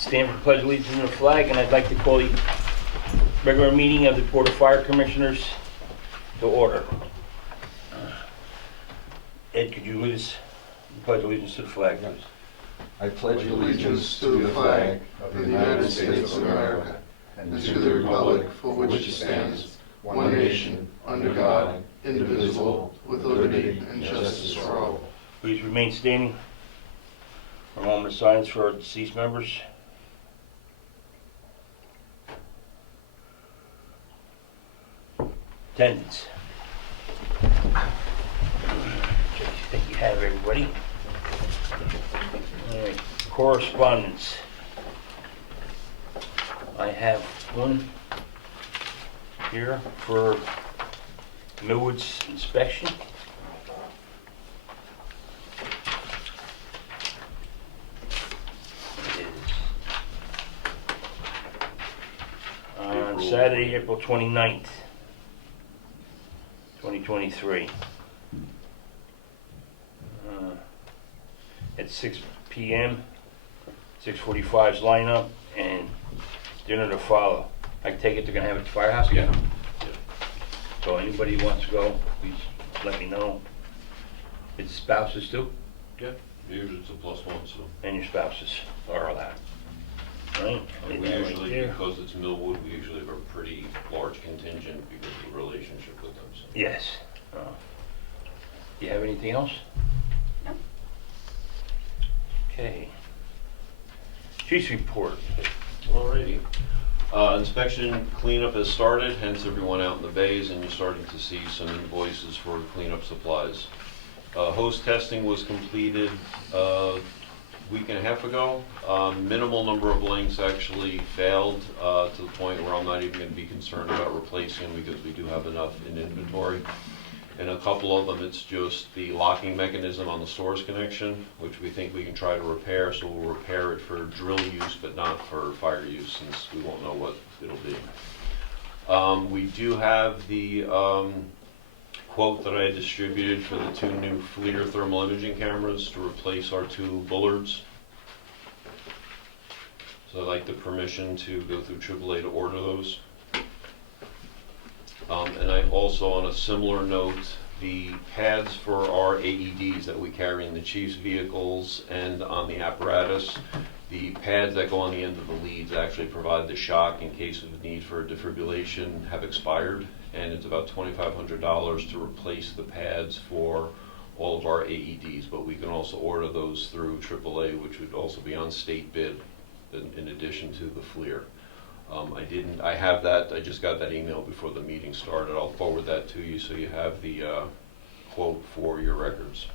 Stand for the Pledge of Allegiance to the flag, and I'd like to call the regular meeting of the Board of Fire Commissioners to order. Ed, could you lead us the Pledge of Allegiance to the flag, please? I pledge allegiance to the flag of the United States of America and to the republic for which it stands, one nation, under God, indivisible, with liberty and justice for all. Please remain standing for a moment of silence for our deceased members. Attendance. I think you have everybody. All right. Correspondence. I have one here for Millwood's inspection. It is on Saturday, April 29th, 2023. At 6 p.m. 6:45's lineup and dinner to follow. I take it they're gonna have it at the firehouse again? Yeah. So anybody who wants to go, please let me know. It's spouses too? Yeah, usually it's a +1, so. And your spouses are allowed. Right? And we Leave that right usually, there. because it's Millwood, we usually have a pretty large contingent because of the relationship with them. So. Yes. Do you have anything else? No. Okay. Chief's report. Alrighty. Inspection cleanup has started, hence everyone out in the bays, and you're starting to see some invoices for cleanup supplies. Hose testing was completed a week and a half ago. Minimal number of links actually failed to the point where I'm not even going to be concerned about replacing them because we do have enough in inventory. And a couple of them, it's just the locking mechanism on the source connection, which we think we can try to repair, so we'll repair it for drill use, but not for fire use, since we won't know what it'll be. We do have the quote that I distributed for the 2 new FLIR thermal imaging cameras to replace our 2 Bullards. So I'd like the permission to go through AAA to order those. And I also, on a similar note, the pads for our AEDs that we carry in the chief's vehicles and on the apparatus, the pads that go on the end of the leads actually provide the shock in case of a need for a defibrillation have expired, and it's about $2,500 to replace the pads for all of our AEDs, but we can also order those through AAA, which would also be on state bid in addition to the FLIR. I have that, I just got that email before the meeting started. I'll forward that to you so you have the quote for your records.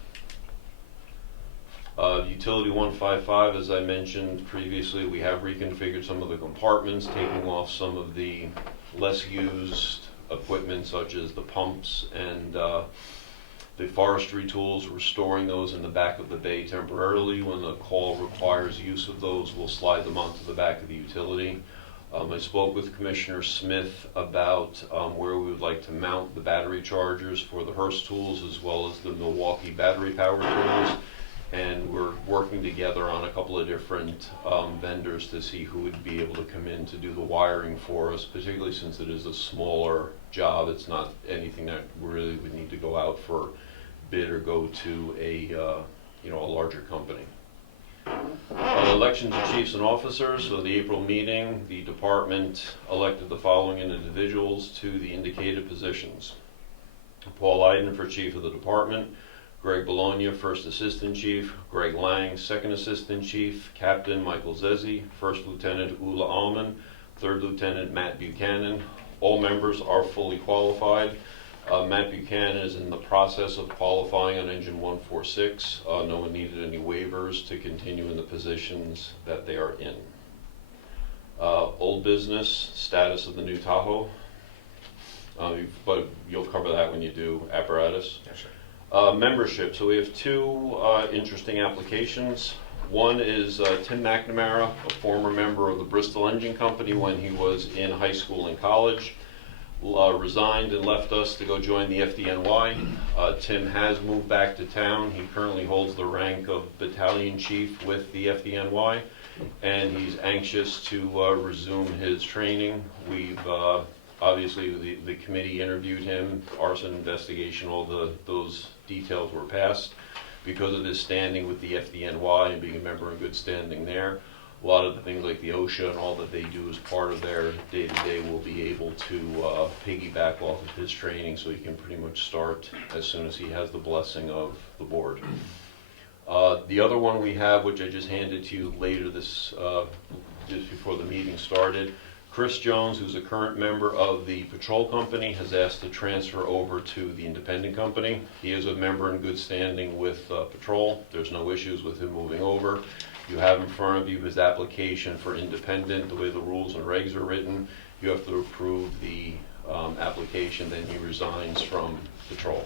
Utility 155, as I mentioned previously, we have reconfigured some of the compartments, taking off some of the less used equipment such as the pumps and the forestry tools. We're storing those in the back of the bay temporarily. When the call requires use of those, we'll slide them onto the back of the utility. I spoke with Commissioner Smith about where we would like to mount the battery chargers for the Hearst tools as well as the Milwaukee battery power tools, and we're working together on a couple of different vendors to see who would be able to come in to do the wiring for us, particularly since it is a smaller job. It's not anything that we really would need to go out for bid or go to a larger company. Elections of chiefs and officers. So the April meeting, the department elected the following individuals to the indicated positions. Paul Iden for chief of the department, Greg Bologna, first assistant chief, Greg Lang, second assistant chief, Captain Michael Zezzi, first lieutenant Ula Allman, third lieutenant Matt Buchanan. All members are fully qualified. Matt Buchanan is in the process of qualifying on engine 146. No one needed any waivers to continue in the positions that they are in. Old business, status of the new Tahoe. But you'll cover that when you do apparatus. Yes, sir. Membership. So we have 2 interesting applications. One is Tim McNamara, a former member of the Bristol Engine Company when he was in high school and college. Resigned and left us to go join the FDNY. Tim has moved back to town. He currently holds the rank of battalion chief with the FDNY. and he's anxious to resume his training. We've obviously the committee interviewed him, arson investigation, all those details were passed. Because of his standing with the FDNY and being a member in good standing there, a lot of the things like the OSHA and all that they do as part of their day-to-day will be able to piggyback off of his training, so he can pretty much start as soon as he has the blessing of the board. The other one we have, which I just handed to you later just before the meeting started, Chris Jones, who's a current member of the patrol company, has asked to transfer over to the independent company. He is a member in good standing with patrol. There's no issues with him moving over. You have in front of you his application for independent. The way the rules and regs are written, you have to approve the application, then he resigns from patrol.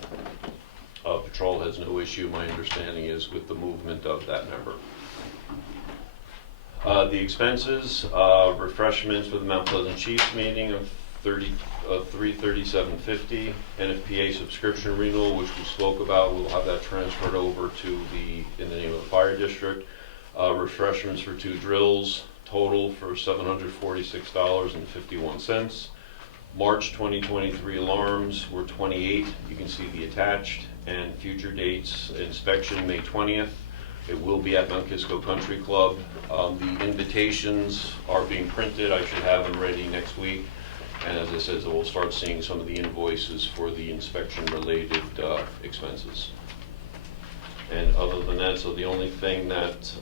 Patrol has no issue, my understanding is, with the movement of that member. The expenses, refreshments for the Mount Pleasant Chiefs meeting of $337.50, NFPA subscription renewal, which we spoke about, we'll have that transferred over to in the name of the fire district. Refreshments for 2 drills, total for $746.51. March 2023 alarms were 28, you can see the attached, and future dates, inspection May 20th. It will be at Mount Kisco Country Club. The invitations are being printed. I should have them ready next week. And as I said, we'll start seeing some of the invoices for the inspection-related expenses. And other than that, so the only thing that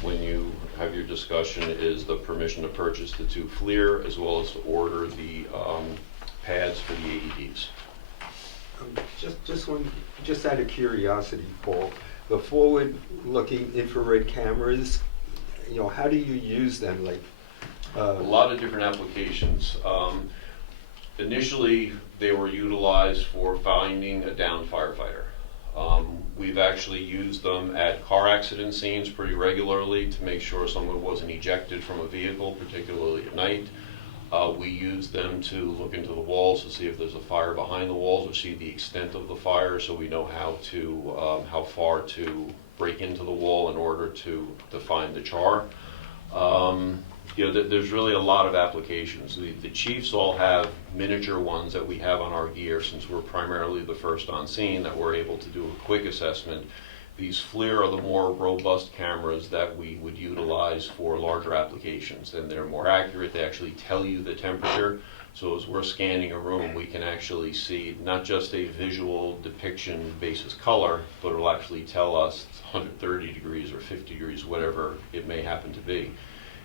when you have your discussion is the permission to purchase the 2 FLIR, as well as to order the pads for the AEDs. Just out of curiosity, Paul, the forward-looking infrared cameras, how do you use them? Like, a lot of different applications. Initially, they were utilized for finding a downed firefighter. We've actually used them at car accident scenes pretty regularly to make sure someone wasn't ejected from a vehicle, particularly at night. We use them to look into the walls to see if there's a fire behind the walls or see the extent of the fire, so we know how far to break into the wall in order to find the char. There's really a lot of applications. The chiefs all have miniature ones that we have on our gear, since we're primarily the first on scene, that we're able to do a quick assessment. These FLIR are the more robust cameras that we would utilize for larger applications, and they're more accurate. They actually tell you the temperature. So as we're scanning a room, we can actually see not just a visual depiction basis color, but it'll actually tell us 130 degrees or 50 degrees, whatever it may happen to be.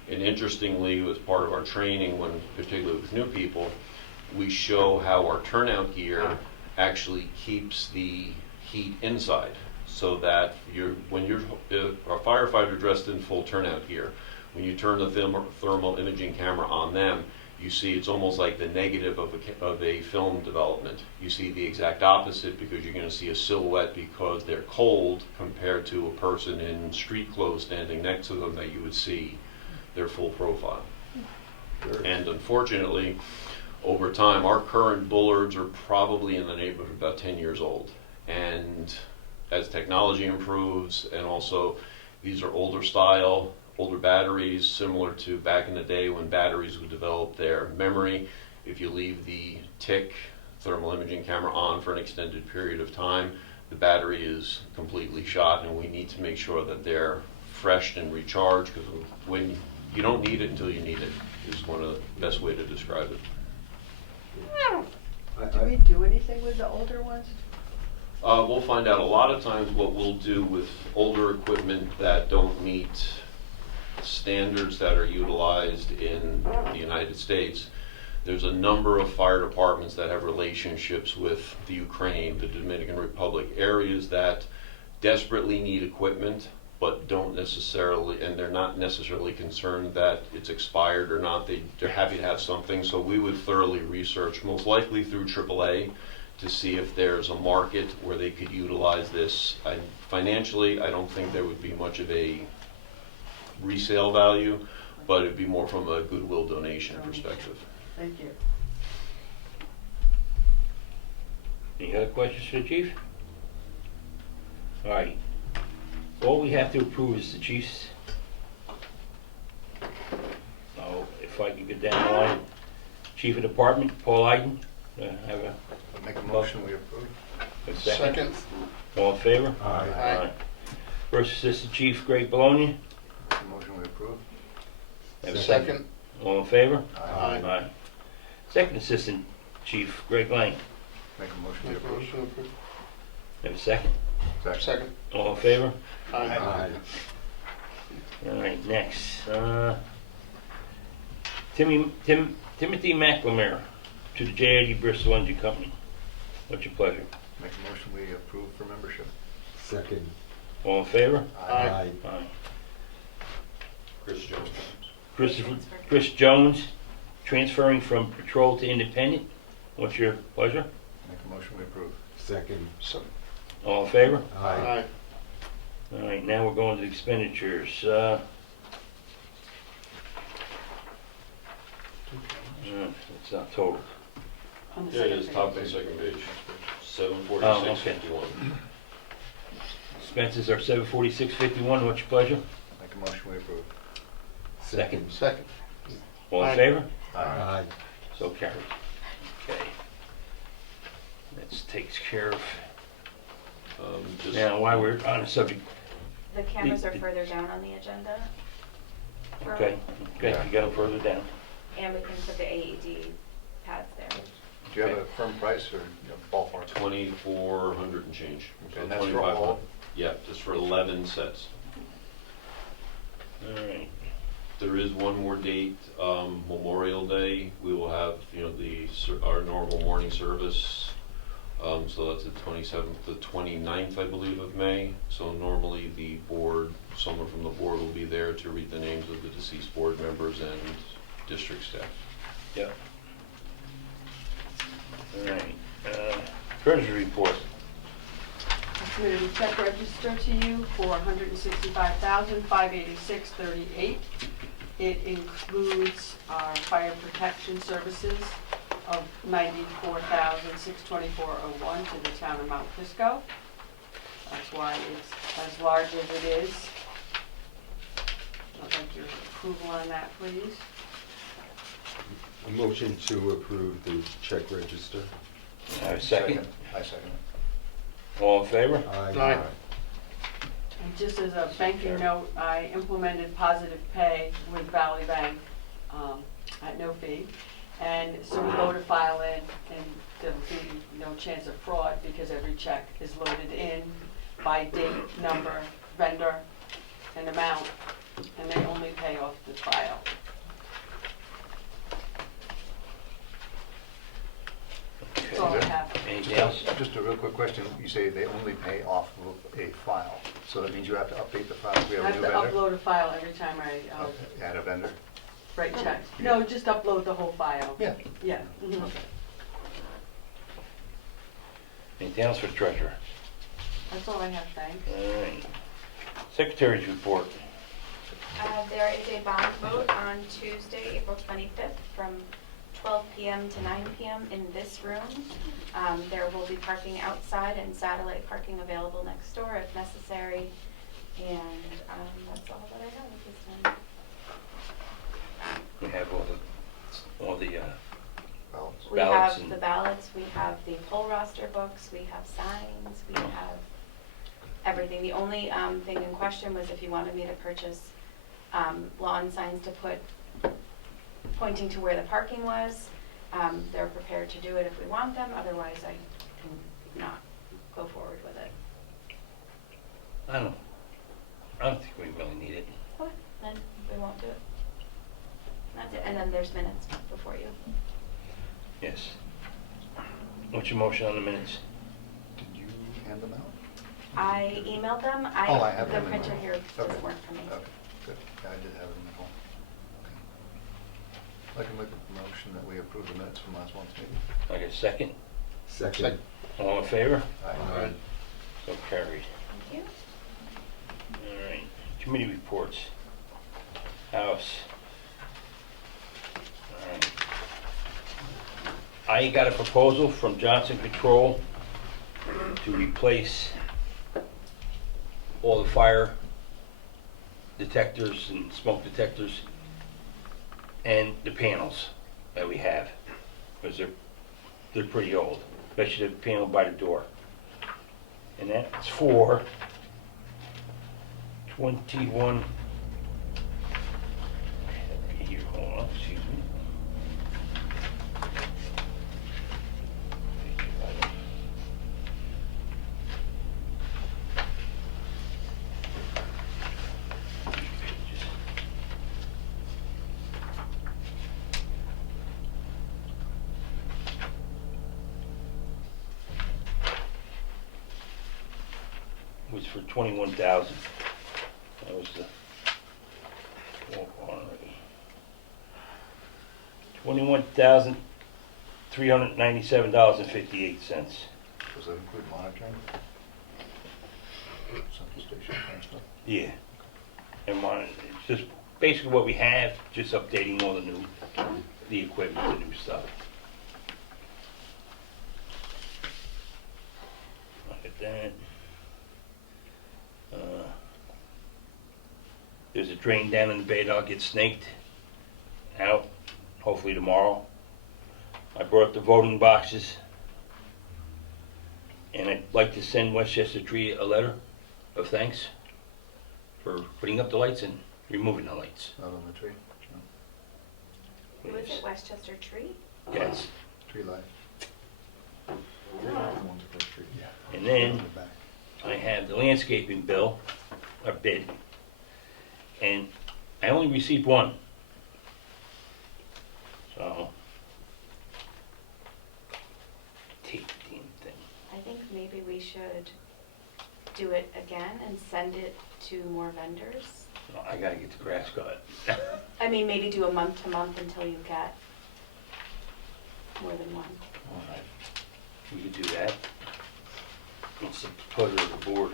And interestingly, as part of our training, particularly with new people, we show how our turnout gear actually keeps the heat inside. So that when you're a firefighter dressed in full turnout gear, when you turn the thermal imaging camera on them, you see it's almost like the negative of a film development. You see the exact opposite, because you're going to see a silhouette because they're cold, compared to a person in street clothes standing next to them that you would see their full profile. And unfortunately, over time, our current bullards are probably in the neighborhood of about 10 years old. And as technology improves, and also these are older style, older batteries, similar to back in the day when batteries would develop their memory. If you leave the TIC thermal imaging camera on for an extended period of time, the battery is completely shot, and we need to make sure that they're refreshed and recharged, because when you don't need it until you need it is one of the best way to describe it. Do we do anything with the older ones? We'll find out. A lot of times what we'll do with older equipment that don't meet standards that are utilized in the United States, there's a number of fire departments that have relationships with the Ukraine, the Dominican Republic, areas that desperately need equipment, but don't necessarily, and they're not necessarily concerned that it's expired or not. They're happy to have something. So we would thoroughly research, most likely through AAA, to see if there's a market where they could utilize this. Financially, I don't think there would be much of a resale value, but it'd be more from a goodwill donation perspective. Thank you. Any other questions for the chief? All right. All we have to approve is the chief's if I can get down the line. Chief of Department, Paul Iden, have a Make a motion, we approve. second? All in favor? Aye. First Assistant Chief, Greg Bologna, Make a motion, we approve. have a Second. All in favor? Aye. Second Assistant Chief, Greg Lang, Make a motion, we approve. have a second? Second. All in favor? Aye. All right, next, Timothy McLemore to the JID Bristol Engine Company. What's your pleasure? Make a motion, we approve for membership. Second. All in favor? Aye. Aye. Chris Jones. Chris Jones, transferring from patrol to independent. What's your pleasure? Make a motion, we approve. Second. All in favor? Aye. All right, now we're going to the expenditures. It's not total. On the Yeah, it second is, page. top of the second page, Oh, okay. 746.51. Expenses are $746.51. What's your pleasure? Make a motion, we approve. Second. Second. All in favor? Aye. So carried. Okay. That takes care of. Just- Now, while we're on the subject, The cameras are further down on the agenda. for- okay, you got them further down. And we can put the AED pads there. Do you have a firm price or ballpark? 2,400 and change. Okay, So and that's for 2,500. all? Yeah, just for 11 sets. All right. There is one more date, Memorial Day. We will have, our normal morning service. So that's the 27th, the 29th, I believe, of May. So normally the board, someone from the board will be there to read the names of the deceased board members and district staff. Yep. All right. Treasury report. I submitted a check register to you for $165,586.38. It includes our fire protection services of $94,624.01 to the town of Mount Kisco. That's why it's as large as it is. I'd like your approval on that, please. A motion to approve the check register. I have a second. I second it. All in favor? Aye. And just as a thank you note, I implemented positive pay with Valley Bank at no fee. And so we go to file in, and there'll be no chance of fraud because every check is loaded in by date, number, vendor, and amount, and they only pay off the file. That's all I have. Anything else? Just a real quick question. You say they only pay off of a file, so that means you have to update the file if we I have a have new to vendor? upload a file every time I Okay, add a vendor? write checks. No, just upload the whole file. Yeah. Yeah. mhm. Okay. Anything else for the treasurer? That's all I have, thanks. All right. Secretary's report. There is a bond vote on Tuesday, April 25th, from 12 p.m. to 9 p.m. in this room. There will be parking outside and satellite parking available next door if necessary. And that's all that I have at this time. We have all the Balance. We Ballots have and- the ballots, we have the poll roster books, we have signs, we have everything. The only thing in question was if you wanted me to purchase lawn signs to put pointing to where the parking was. They're prepared to do it if we want them, otherwise I can not go forward with it. I don't think we really need it. Okay, then we won't do it. That's it, and then there's minutes before you. Yes. What's your motion on the minutes? Did you hand them out? I emailed them. Oh, I have The them in printer my- here Okay. doesn't work for me. Okay, good. Yeah, I did have them in the phone. Okay. I can make a motion that we approve the minutes from last month's meeting. I get a second? Second. All in favor? Aye. So carried. Thank you. All right. Committee reports. House. All right. I got a proposal from Johnson Control to replace all the fire detectors and smoke detectors and the panels that we have, because they're pretty old, especially the panel by the door. And that's for 21. Here, hold on, excuse me. Was for 21,000. That was the $21,397.58. Does that include monitoring? Central station kind of stuff? Yeah. And it's just basically what we have, just updating all the equipment, the new stuff. Look at that. There's a drain down in the bay that'll get snaked out, hopefully tomorrow. I brought up the voting boxes, and I'd like to send Westchester Tree a letter of thanks for putting up the lights and removing the lights. Out on the tree? No. Who is it, Westchester Tree? Yes. Tree light. Tree. Yeah. And then In the back. I have the landscaping bill, a bid, and I only received one. So, take the damn thing. I think maybe we should do it again and send it to more vendors. Well, I gotta get the grass cut. I mean, maybe do a month to month until you get more than one. All right. We could do that. It's the pleasure of the board.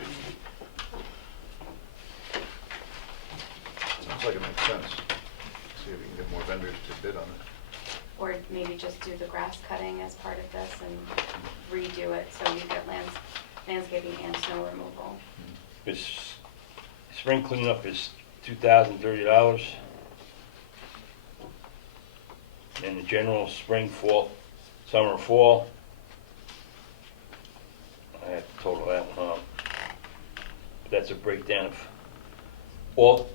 Sounds like it makes sense. See if we can get more vendors to bid on it. Or maybe just do the grass cutting as part of this and redo it so you get landscaping and snow removal. This spring cleanup is $2,030. And the general spring, fall, summer, fall, I have to total that one up. But that's a breakdown of all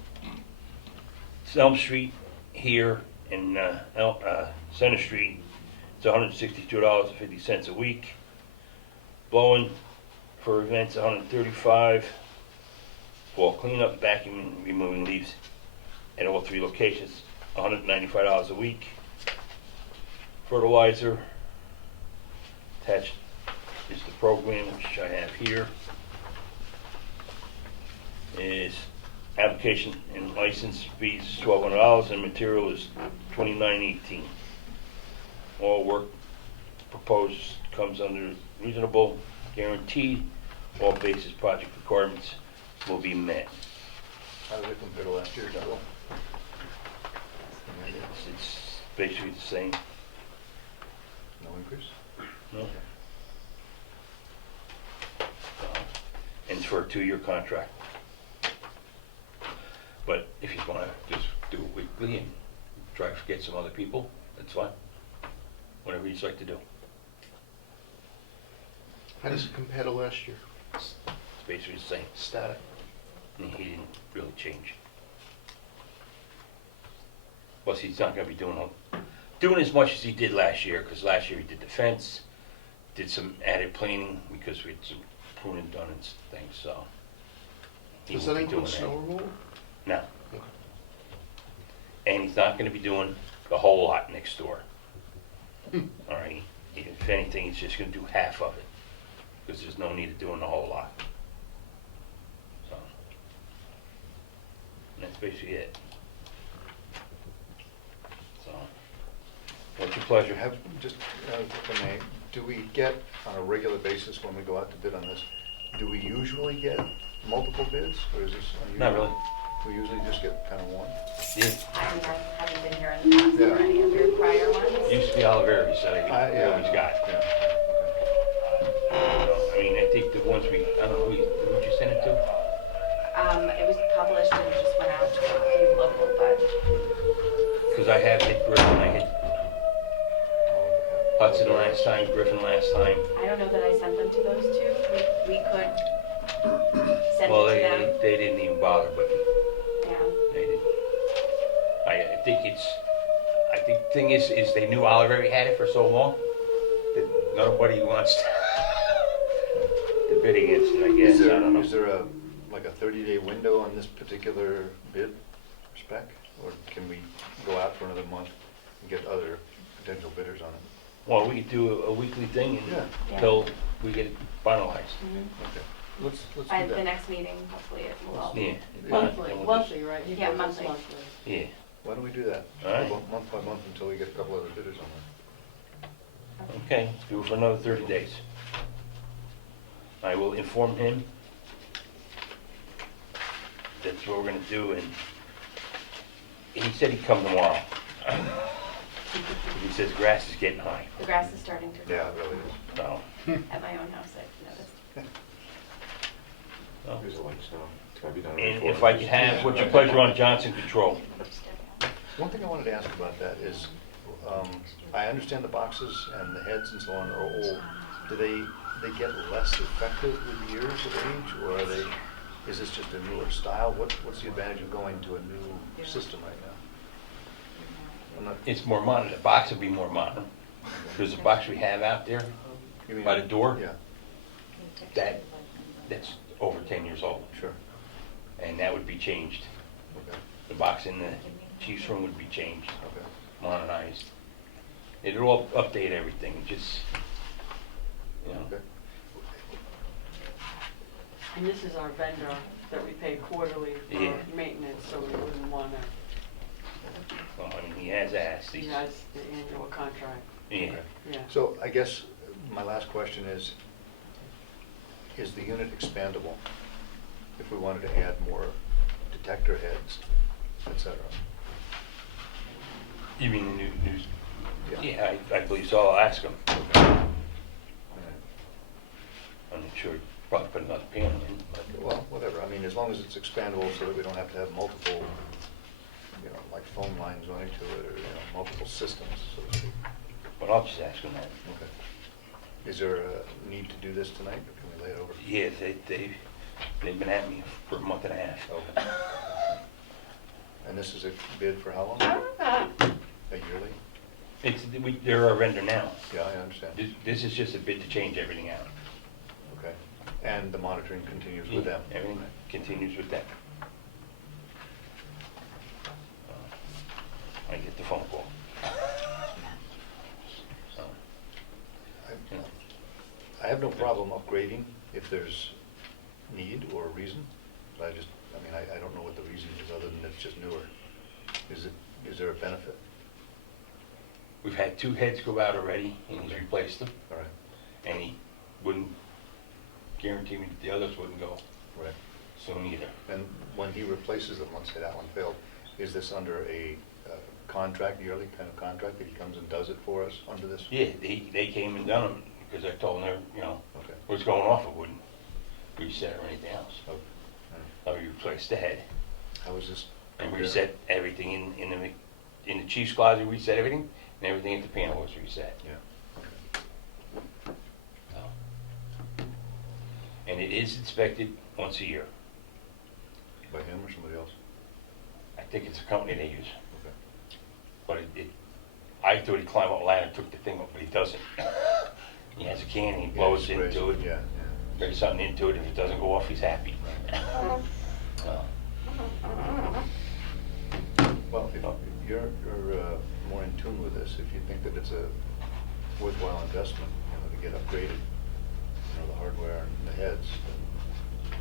Elm Street here and Center Street. It's $162.50 a week. Blowing for events, $135. Fall cleanup, vacuuming, removing leaves at all three locations, $195 a week. Fertilizer, attached is the program, which I have here, is application and license fees $1,200 and material is $29.18. All work proposed comes under reasonable, guaranteed, all basis project requirements will be met. How did it compare to last year, Darrell? It's basically the same. No increase? No? And it's for a 2-year contract. But if you want to just do it weekly and try to get some other people, that's fine. Whatever you'd like to do. How does it compare to last year? It's basically the same. Static. And he didn't really change. Plus, he's not going to be doing as much as he did last year, because last year he did the fence, did some added planing because we had some pruning done and things, so. he Does won't that be include doing snow removal? No. Okay. And he's not going to be doing the whole lot next door. All right? If anything, he's just going to do half of it, because there's no need of doing the whole lot. So, and that's basically it. So, what's your pleasure? Have, just, if I may, do we get, on a regular basis when we go out to bid on this, do we usually get multiple bids, or is this unusual? Not really. We usually just get kind of one? Yeah. I haven't been here in the past for any of your prior ones. Used to be Oliveri, so he Yeah. always got. Yeah, I mean, I think the ones I don't know, who'd you send it to? It was published and it just went out to a few local, but Because because I have hit Griffin, I hit Hudson last time, Griffin last time. I don't know that I sent them to those two. We could send Well, it to them. they didn't even bother, but Yeah. they didn't. I think the thing is they knew Oliver had it for so long that nobody wants to bid against it, I guess, I don't know. Is there a, like a 30-day window on this particular bid spec? Or can we go out for another month and get other potential bidders on it? Well, we could do a weekly thing Yeah. until we get it finalized. Mhm. Okay. Let's do By the that. next meeting, hopefully it will all Yeah. be. Monthly, right? He Yeah, does this monthly. Yeah. Why don't we do that? All right. Month by month until we get a couple other bidders on it. Okay, let's do it for another 30 days. I will inform him. That's what we're gonna do, and he said he'd come tomorrow. He says grass is getting high, The grass is starting to grow Yeah, it really is. so. at my own house, I've noticed. so. There's a light snow. It's gotta be done And before. if I could have, what's your pleasure on Johnson Control? One thing I wanted to ask about that is, I understand the boxes and the heads and so on are old. Do they get less effective with years of age, or are they, is this just a newer style? What's the advantage of going to a new system right now? I'm not, It's more modern, the box will be more modern. There's a box we have out there, you mean- by the door? Yeah, that's over 10 years old, sure. and that would be changed. Okay, The box in the chief's room would be changed, okay. modernized. It'll all update everything, just, you know. Okay. And this is our vendor that we pay quarterly Yeah. for maintenance, so we wouldn't wanna, Well, I mean, he has asked, he he's, has the annual contract, yeah. Okay. yeah. So I guess my last question is the unit expandable if we wanted to add more detector heads, et cetera? You mean the new, Yeah. yeah, I believe so, I'll ask him. Okay. All right. I'm not sure, probably put another panel in, but, Well, whatever, I mean, as long as it's expandable so that we don't have to have multiple, you know, like phone lines running to it, or, you know, multiple systems, so to speak. but I'll just ask him that. Okay. Is there a need to do this tonight, or can we lay it over? Yeah, they've been at me for a month and a half. Okay. And this is a bid for how long? A yearly? They're our vendor now. Yeah, I understand. This is just a bid to change everything out. Okay. And the monitoring continues with them? Everything continues with them. I get the phone call. So, you know. I have no problem upgrading if there's need or a reason, but I don't know what the reason is other than it's just newer. Is there a benefit? We've had 2 heads go out already, and he's replaced them, All right, and he wouldn't guarantee me that the others wouldn't go right. soon either. And when he replaces them, let's say that one failed, is this under a contract, yearly kind of contract, that he comes and does it for us under this? Yeah, they came and done them, because I told them, you know, Okay. what's going off, it wouldn't reset or anything else. Oh, all right. So we replaced the head, How is this? and compare? reset everything in the chief's closet, reset everything, and everything at the panel was reset. Yeah, okay. So. And it is inspected once a year. By him or somebody else? I think it's a company they use, Okay. but I thought he'd climb up a ladder and took the thing up, but he doesn't. He has a can, he blows Yeah, sprays into it, Yeah, brings something into it, if it doesn't go off, he's happy. So, Well, if you're more in tune with this, if you think that it's a worthwhile investment, you know, to get upgraded, you know, the hardware and the heads, then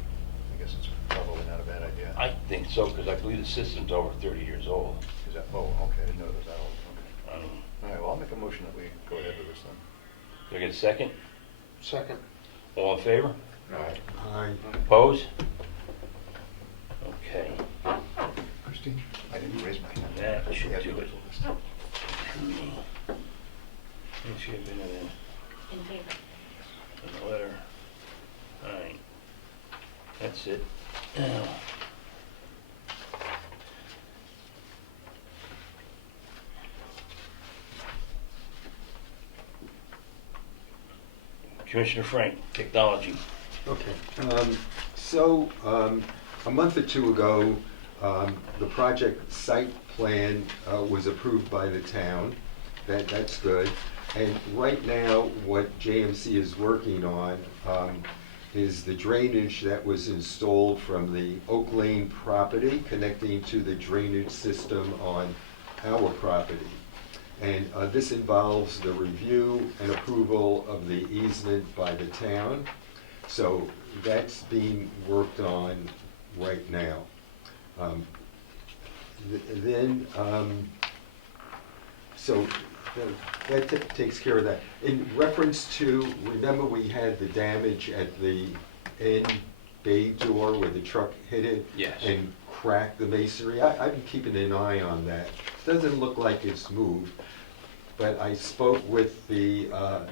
I guess it's probably not a bad idea. I think so, because I believe the system's over 30 years old. Is that, oh, okay, I didn't know it was that old, okay. Um, All right, well, I'll make a motion that we go ahead with this then. Do I get a second? Second. All in favor? All right. Aye. Opposed? Okay, Christine, I didn't raise my hand. that should Yeah, do do it. It should have been In favor. in the letter. All right, that's it. Now, Commissioner Frank, technology. Okay, a month or two ago, the project site plan was approved by the town. That's good. And right now, what JMC is working on is the drainage that was installed from the Oak Lane property connecting to the drainage system on our property. And this involves the review and approval of the easement by the town. So that's being worked on right now. That takes care of that. In reference to, remember we had the damage at the end bay door where the truck hit it? Yes. And cracked the masonry? I've been keeping an eye on that. Doesn't look like it's moved, but I spoke with the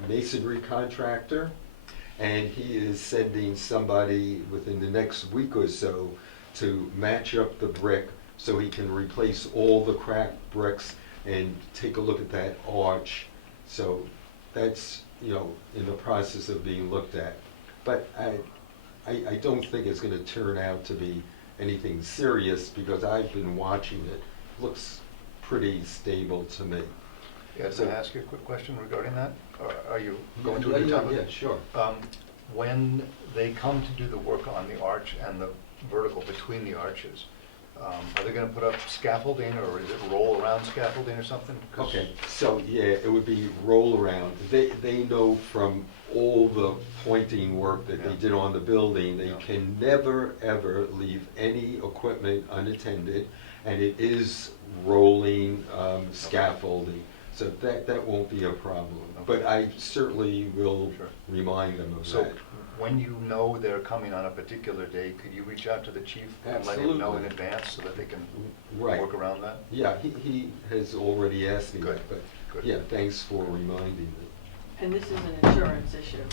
masonry contractor, and he is sending somebody within the next week or so to match up the brick so he can replace all the cracked bricks and take a look at that arch. So that's, in the process of being looked at. But I don't think it's gonna turn out to be anything serious because I've been watching it. Looks pretty stable to me. Yeah, can I ask you a quick question regarding that? Or are you going to Yeah, a good yeah, time? yeah, sure. When they come to do the work on the arch and the vertical between the arches, are they gonna put up scaffolding, or is it roll-around scaffolding or something? 'Cause- Okay, so yeah, it would be roll around. They know from all the pointing work that they Yeah. did on the building, they Yeah. can never, ever leave any equipment unattended, and it is rolling scaffolding, so that won't be a problem. But I certainly will Sure. remind them of So that. when you know they're coming on a particular day, could you reach out to the chief and let him know in Absolutely. advance so that they can Right. work around that? Yeah, he has already asked me Good, that, but good. yeah, thanks for reminding me. And this is an insurance issue,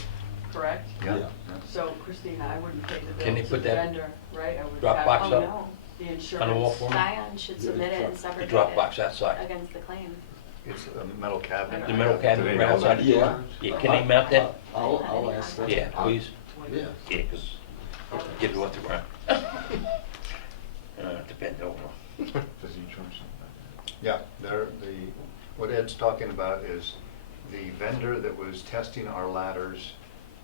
correct? Yeah. Yeah. So Christina, I wouldn't pay the Can bill they to put the that vendor, right? I would Dropbox have Oh, up? no. the insurance. On the wall for me? Scion should submit it and The subrogate Dropbox it outside. against the claim. It's a metal cabinet. The metal cabinet Do they right know outside that? the door? Yeah, can they mount that? I'll ask them. Yeah, please. Yeah. Yeah, because get it off the ground. Depend over. Does the insurance? Yeah, what Ed's talking about is the vendor that was testing our ladders.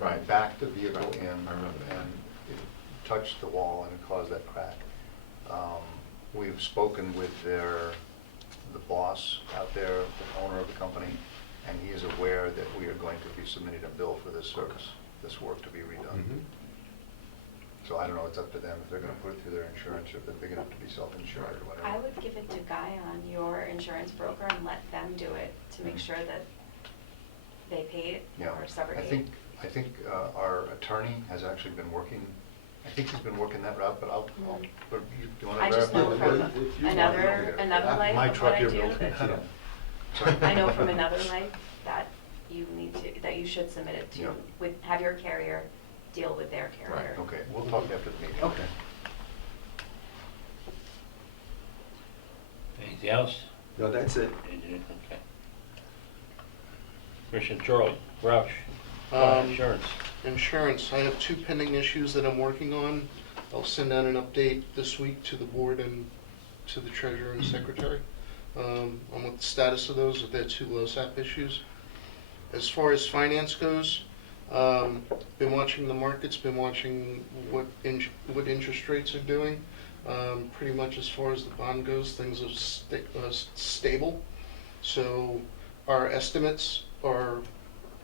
Right. Backed the vehicle Right. in. I remember that. And it touched the wall and caused that crack. We've spoken with the boss out there, the owner of the company, and he is aware that we are going to be submitting a bill for this service, this work to be redone. Mhm. So I don't know, it's up to them if they're gonna put it through their insurance or if they're big enough to be self-insured or whatever. I would give it to Guy on your insurance broker and let them do it to make sure that they pay it Yeah, or subrogate. I think our attorney has actually been working, I think he's been working that route, but but do you wanna I just verify? know Yeah, from if you want, another My life of truck what I you're do, building. that- Sorry. I know from another life that that you should submit it Yeah. to, have your carrier deal with their carrier. Okay, we'll talk after the meeting. Okay. Anything else? No, that's it. Okay. Commissioner Charlie, Roush, insurance. Insurance, I have 2 pending issues that I'm working on. I'll send out an update this week to the board and to the treasurer and secretary on what the status of those, if they're 2 LoSAP issues. As far as finance goes, been watching the markets, been watching what interest rates are doing. Pretty much as far as the bond goes, things are stable. So our estimates are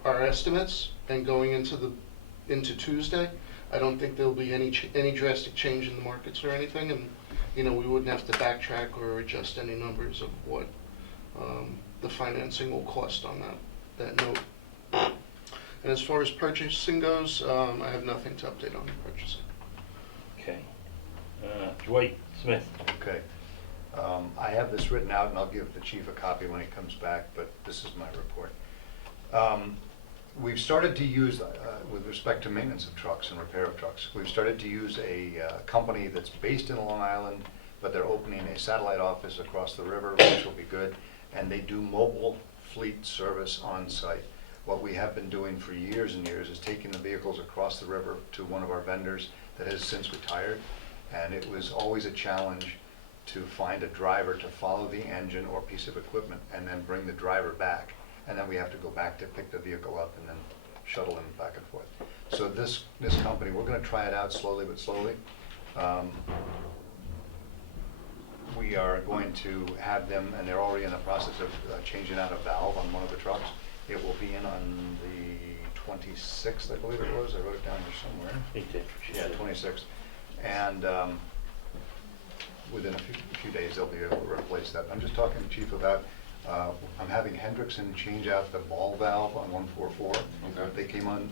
our estimates, and going into Tuesday, I don't think there'll be any drastic change in the markets or anything, and we wouldn't have to backtrack or adjust any numbers of what the financing will cost on that note. And as far as purchasing goes, I have nothing to update on purchasing. Okay. Dwight Smith. Okay. I have this written out, and I'll give the chief a copy when he comes back, but this is my report. We've started to use, with respect to maintenance of trucks and repair of trucks, we've started to use a company that's based in Long Island, but they're opening a satellite office across the river, which will be good, and they do mobile fleet service on site. what we have been doing for years and years is taking the vehicles across the river to one of our vendors that has since retired. And it was always a challenge to find a driver to follow the engine or piece of equipment and then bring the driver back. And then we have to go back to pick the vehicle up and then shuttle them back and forth. So this company, we're gonna try it out slowly but slowly. We are going to have them, and they're already in the process of changing out a valve on one of the trucks. It will be in on the 26th, I believe it was. I wrote it down here somewhere. I think that's what she Yeah, said. 26th. And within a few days, they'll be able to replace that. I'm just talking to Chief about, I'm having Hendrickson change out the ball valve on 144. Okay. They came on,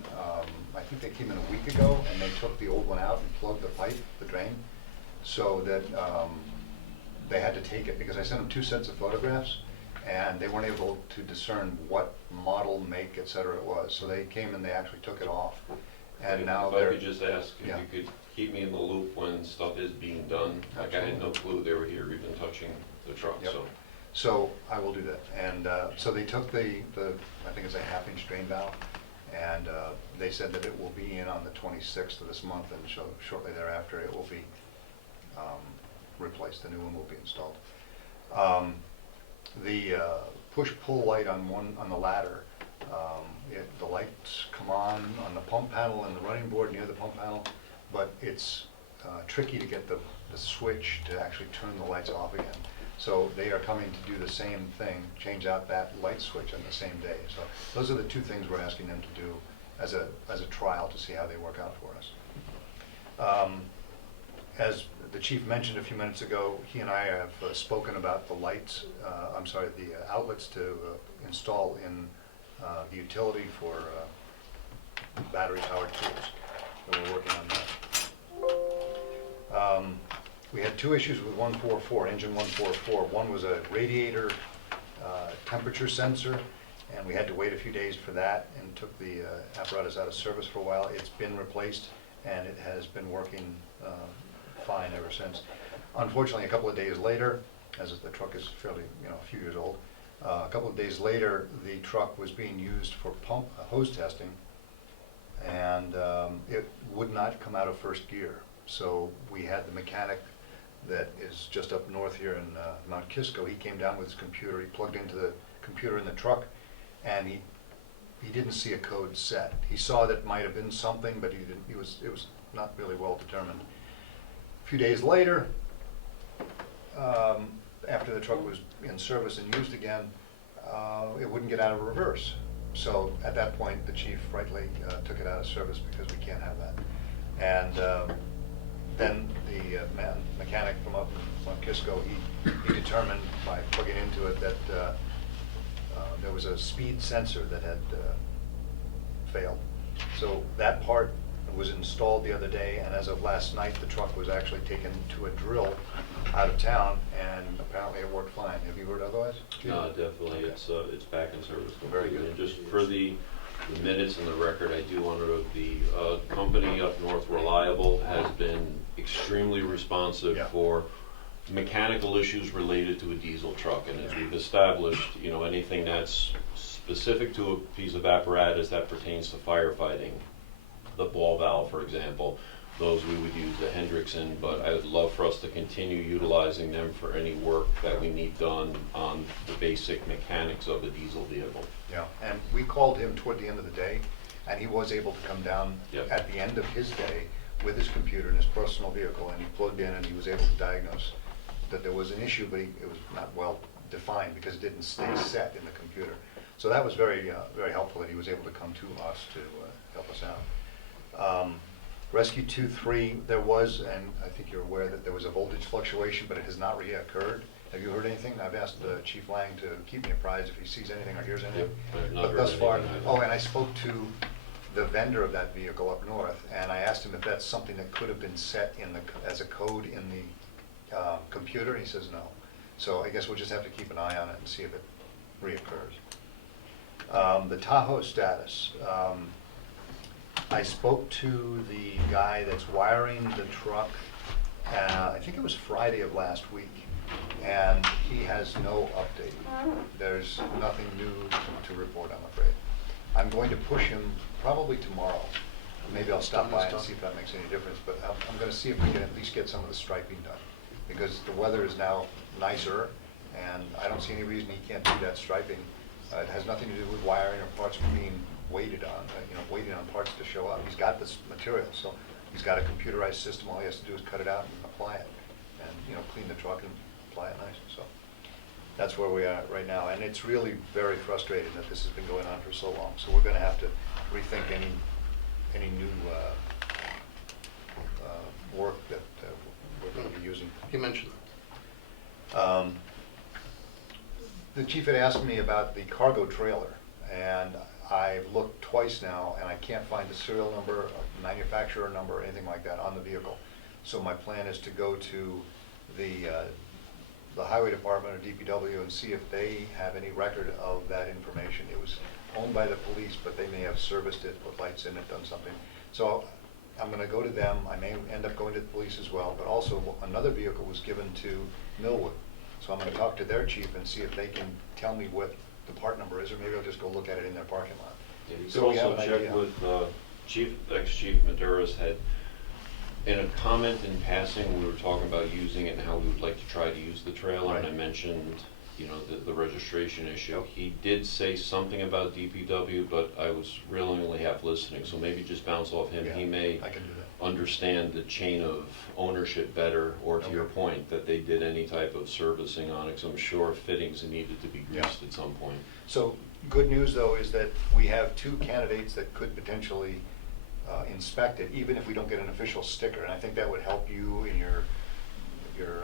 I think they came in a week ago, and they took the old one out and plugged the pipe, the drain, so that they had to take it, because I sent them 2 sets of photographs, and they weren't able to discern what model, make, et cetera it was. So they came and they actually took it off. And now If I they're, could just ask, if Yeah. you could keep me in the loop when stuff is being done. Like, I had no clue they were here even touching the truck, Yep. so. so I will do that. And so they took the I think it's a 1/2-inch drain valve, and they said that it will be in on the 26th of this month, and so shortly thereafter it will be replaced. The new one will be installed. The push-pull light on the ladder, the lights come on the pump panel and the running board near the pump panel, but it's tricky to get the switch to actually turn the lights off again. So they are coming to do the same thing, change out that light switch on the same day. So those are the 2 things we're asking them to do as a trial to see how they work out for us. As the chief mentioned a few minutes ago, he and I have spoken about the lights, the outlets to install in the utility for battery-powered tools. So we're working on that. We had 2 issues with 144, engine 144. One was a radiator temperature sensor, and we had to wait a few days for that and took the apparatus out of service for a while. It's been replaced, and it has been working fine ever since. Unfortunately, a couple of days later, as the truck is fairly, a few years old, a couple of days later, the truck was being used for hose testing, and it would not come out of first gear. So we had the mechanic that is just up north here in Mount Kisco. He came down with his computer. He plugged into the computer in the truck, and he didn't see a code set. He saw that might have been something, but it was not really well determined. A few days later, after the truck was in service and used again, it wouldn't get out of reverse. So at that point, the chief rightly took it out of service because we can't have that. And then the mechanic from up in Kisco, he determined by plugging into it that there was a speed sensor that had failed. So that part was installed the other day, and as of last night, the truck was actually taken to a drill out of town, and apparently it worked fine. Have you heard otherwise? No, definitely, Okay. it's back in service Very completely. good. And just for the minutes and the record, I do want to note the company up north, Reliable, has been extremely responsive Yeah. for mechanical issues related to a diesel truck. And as we've established, anything that's specific to a piece of apparatus that pertains to firefighting, the ball valve, for example, those we would use the Hendrickson, but I would love for us to continue utilizing them for any work that we need done on the basic mechanics of a diesel vehicle. Yeah, and we called him toward the end of the day, and he was able to come down Yep. at the end of his day with his computer in his personal vehicle, and he plugged in and he was able to diagnose that there was an issue, but it was not well defined because it didn't stay set in the computer. So that was very, very helpful that he was able to come to us to help us out. Rescue 2-3, there was, and I think you're aware that there was a voltage fluctuation, but it has not reoccurred. Have you heard anything? I've asked Chief Lang to keep me apprised if he sees anything or hears anything. I've not But heard thus far, anything either. oh, and I spoke to the vendor of that vehicle up north, and I asked him if that's something that could have been set in as a code in the computer, and he says no. So I guess we'll just have to keep an eye on it and see if it reoccurs. The Tahoe status. I spoke to the guy that's wiring the truck, I think it was Friday of last week, and he has no update. There's nothing new to report, I'm afraid. I'm going to push him probably tomorrow. Maybe I'll stop by and see if that makes any difference, but I'm gonna see if we can at least get some of the striping done. Because the weather is now nicer, and I don't see any reason he can't do that striping. It has nothing to do with wiring or parts being waited on, waiting on parts to show up. He's got this material, so he's got a computerized system. All he has to do is cut it out and apply it, and, clean the truck and apply it nice, so. That's where we are right now, and it's really very frustrating that this has been going on for so long. So we're gonna have to rethink any new work that we're gonna be using. You mentioned The chief had asked me about the cargo trailer, and I've looked twice now, and I can't find a serial number, a manufacturer number, or anything like that on the vehicle. So my plan is to go to the highway department or DPW and see if they have any record of that information. It was owned by the police, but they may have serviced it, put lights in it, done something. So I'm gonna go to them. I may end up going to the police as well, but also another vehicle was given to Millwood. So I'm gonna talk to their chief and see if they can tell me what the part number is, or maybe I'll just go look at it in their parking lot. Yeah, you So can we have also an check idea. with ex-chief Maduras had, in a comment in passing, we were talking about using it and how we would like to try to use the trailer, and I Right. mentioned, the registration issue. He did say something about DPW, but I was really only half listening, so maybe just bounce off him. Yeah, He may I can do that. understand the chain of ownership better, or to your Okay. point, that they did any type of servicing on it, 'cause I'm sure fittings needed to be Yeah. greased at some point. So, good news though is that we have two candidates that could potentially inspect it, even if we don't get an official sticker. And I think that would help you in your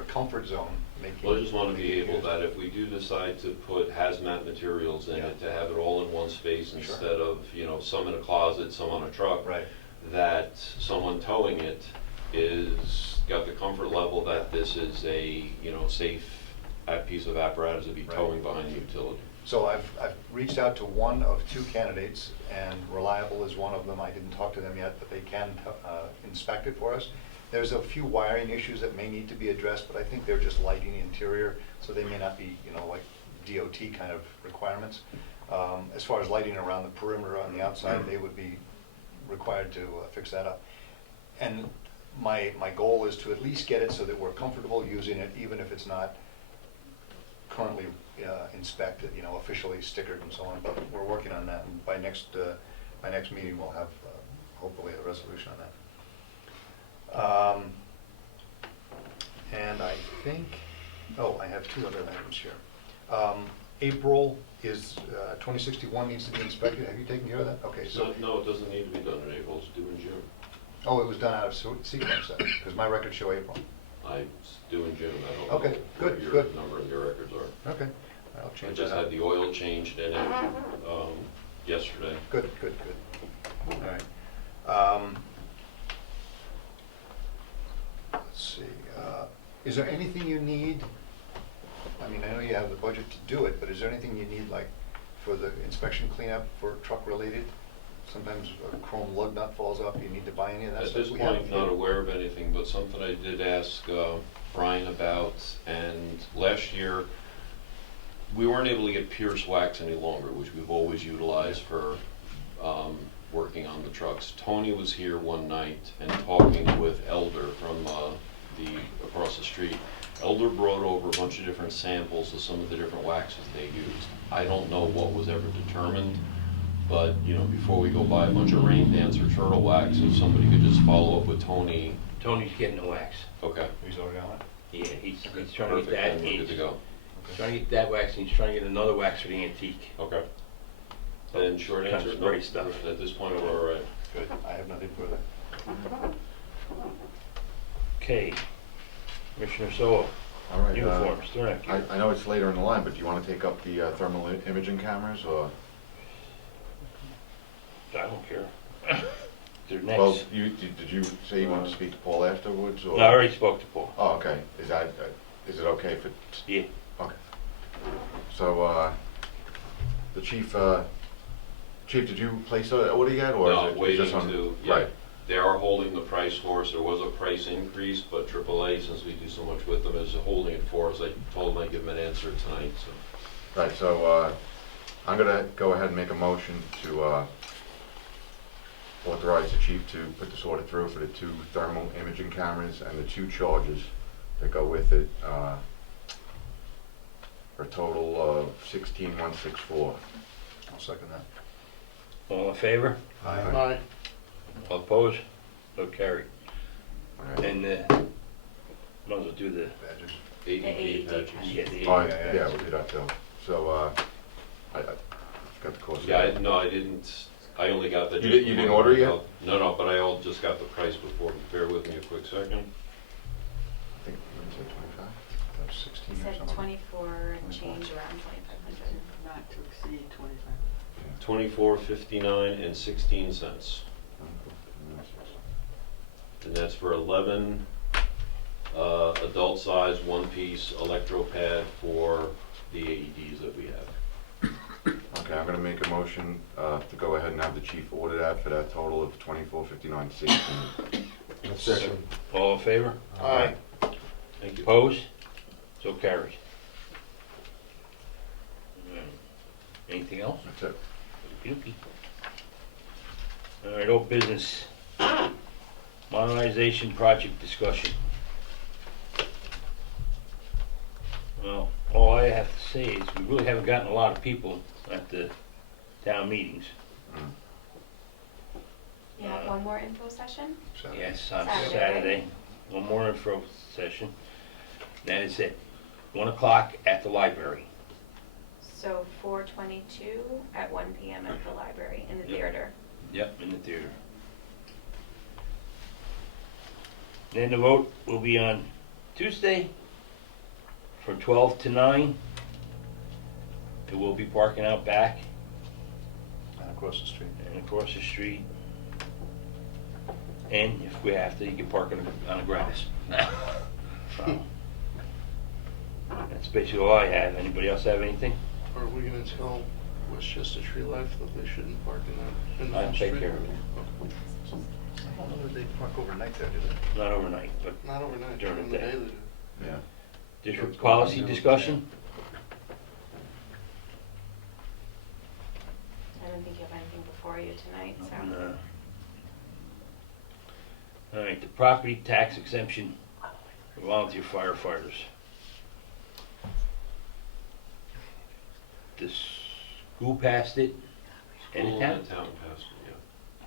comfort zone, making. Well, I just want to be making able it- that if we do decide to put hazmat materials in Yeah. it, to have it all in one space Sure. instead of, some in a closet, some on a truck. Right. That someone towing it got the comfort level that this is a, safe piece of apparatus to be Right. towing behind the utility. So I've reached out to one of two candidates, and Reliable is one of them. I didn't talk to them yet, but they can inspect it for us. There's a few wiring issues that may need to be addressed, but I think they're just lighting the interior, so they may not be, like DOT kind of requirements. As far as lighting around the perimeter on the outside, they would be required to fix that up. And my goal is to at least get it so that we're comfortable using it, even if it's not currently inspected, officially stickered and so on, but we're working on that, and by next meeting, we'll have hopefully a resolution on that. And I think, I have two other items here. April is, 2061 needs to be inspected. Have you taken care of that? Okay, so, No, it doesn't need to be done in April, it's due in June. it was done out of sequence, because my records show April. It's due in June, I don't know Okay, good, what your good. number of your records are. Okay, I'll I change just that had out. the oil changed in it, yesterday. Good. All right. Let's see, is there anything you need? I mean, I know you have the budget to do it, but is there anything you need, like, for the inspection cleanup for truck related? Sometimes a chrome lug nut falls off, you need to buy any of that At stuff? this We have point, a few. not aware of anything, but something I did ask Brian about, and last year, we weren't able to get Pierce wax any longer, which we've always utilized for working on the trucks. Tony was here one night and talking with Elder from across the street. Elder brought over a bunch of different samples of some of the different waxes they used. I don't know what was ever determined, but, before we go buy a bunch of rain dance or turtle wax, if somebody could just follow up with Tony. Tony's getting the wax. Okay. He's already on it? Yeah, he's trying to get Perfect, that. then we're good to go. Trying to get that wax, and he's trying to get another wax for the antique. Okay. And short Kind of answer, spray no, stuff. at this point, we're all right. Good, I have nothing further. Okay. Commissioner Solo, All right. uniforms, they're not cute. I know it's later in the line, but do you want to take up the thermal imaging cameras, or? I don't care. They're next. Well, did you say you wanted to speak to Paul afterwards, or? No, I already spoke to Paul. Oh, okay. Is it okay if it? Yeah. Okay. So, the chief, did you place an order yet, or No, is it waiting just on? to, yeah, Right. they are holding the price for us. There was a price increase, but AAA, since we do so much with them, is holding it for us. I told them I'd give them an answer tonight, so. Right, so, I'm gonna go ahead and make a motion to authorize the chief to put this order through for the 2 thermal imaging cameras and the 2 chargers that go with it, for a total of $16,164. I'll second that. All in favor? Aye. All opposed? So carried. All right. And, might as well do the, Badges. AED AED badges. yeah, the, Oh, yeah, yeah, we'll do that too. So, I got the cost. Yeah, no, I didn't, I only got the. You didn't order yet? No, but I just got the price before. Bear with me a quick second. I think, what is it, 25? That was 16 It or said something. 24 and change around 2,500. Not to exceed 25. 24.59 and 16 cents. And that's for 11 adult size, 1-piece electro pad for the AEDs that we have. Okay, I'm gonna make a motion to go ahead and have the chief order that for that total of $24.59.16. Second. all in favor? Aye. Thank you. Opposed? So carried. Anything else? That's it. Okey-dokey. All right, old business. Modernization project discussion. Well, all I have to say is we really haven't gotten a lot of people at the town meetings. You have one more info session? Saturday. Yes, on Saturday. Saturday, one more info session. That is at 1 o'clock at the library. So 4/22 at 1 PM at the library in the Yep. theater. Yep, in the theater. Then the vote will be on Tuesday from 12 to 9. There will be parking out back And across the street. and across the street. And if we have to, you can park on the grass. That's basically all I have. Anybody else have anything? Are we gonna tell Westchester Tree Life that they shouldn't park in that, I'll in the take street? care of it. I don't know that they park overnight there, do they? Not overnight, but Not overnight, During during the the day. day they do. Yeah. district policy discussion? I don't think you have anything before you tonight, so. No. All right, the property tax exemption for volunteer firefighters. The school passed it, and School the town? and the town passed it, yeah.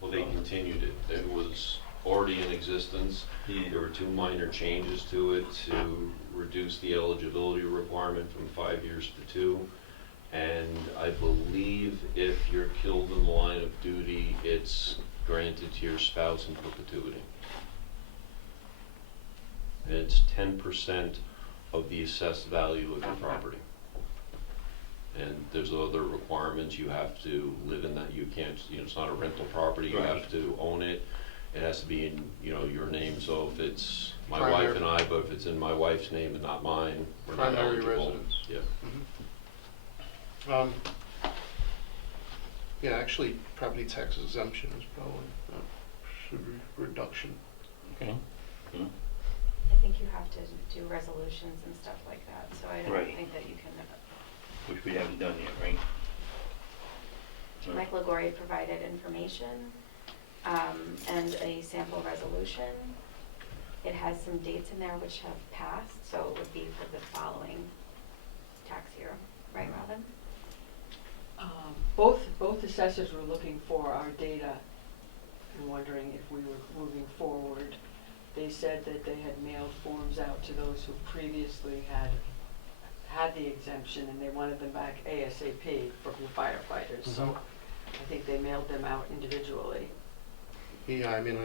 Well, they continued it. It was already in existence. Yeah. There were 2 minor changes to it to reduce the eligibility requirement from 5 years to 2. And I believe if you're killed in the line of duty, it's granted to your spouse in perpetuity. And it's 10% of the assessed value of your property. And there's other requirements. You have to live in that. You can't, it's not a rental property. You Right. have to own it. It has to be in, your name. So if it's my Primary. wife and I, but if it's in my wife's name and not mine, we're not Primary eligible. residence. Yeah. Yeah, actually, property tax exemption is probably, should be reduction. Okay. I think you have to do resolutions and stuff like that, so I don't Right. think that you can. Which we haven't done yet, right? Mike Lagori provided information, and a sample resolution. It has some dates in there which have passed, so it would be for the following tax year, right, Robin? Both assessors were looking for our data and wondering if we were moving forward. They said that they had mailed forms out to those who previously had the exemption, and they wanted them back ASAP from the firefighters. So I think they mailed them out individually. Yeah, I mean,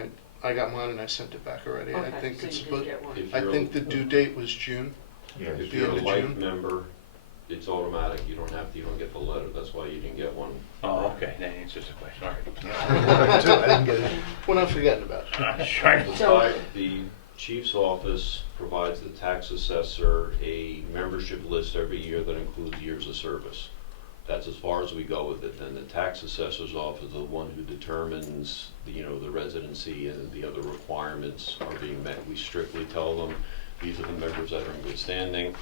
I got mine and I sent it back already. I Okay, think so it's, you did but get one. If I you're- think the due date was June. Yeah. If the you're a end of life June. member, it's automatic. You don't get the letter. That's why you didn't get one. Oh, okay, that answers the question, all I didn't get it. We're not forgetting about it. right. Just trying to- The chief's office provides the tax assessor a membership list every year that includes years of service. That's as far as we go with it. Then the tax assessor's office is the one who determines, the residency and the other requirements are being met. We strictly tell them, these are the members that are in good standing,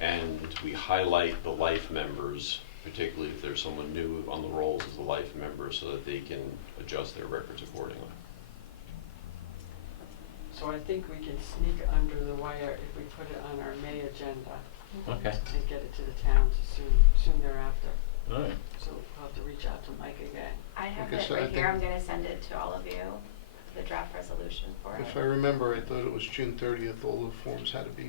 and we highlight the life members particularly if there's someone new on the rolls as a life member, so that they can adjust their records accordingly. So I think we can sneak under the wire if we put it on our May agenda Okay, and get it to the towns soon thereafter. all right. So we'll have to reach out to Mike again. I have Okay, it so I right here, think- I'm gonna send it to all of you, the draft resolution for it. If I remember, I thought it was June 30th, all the forms had to be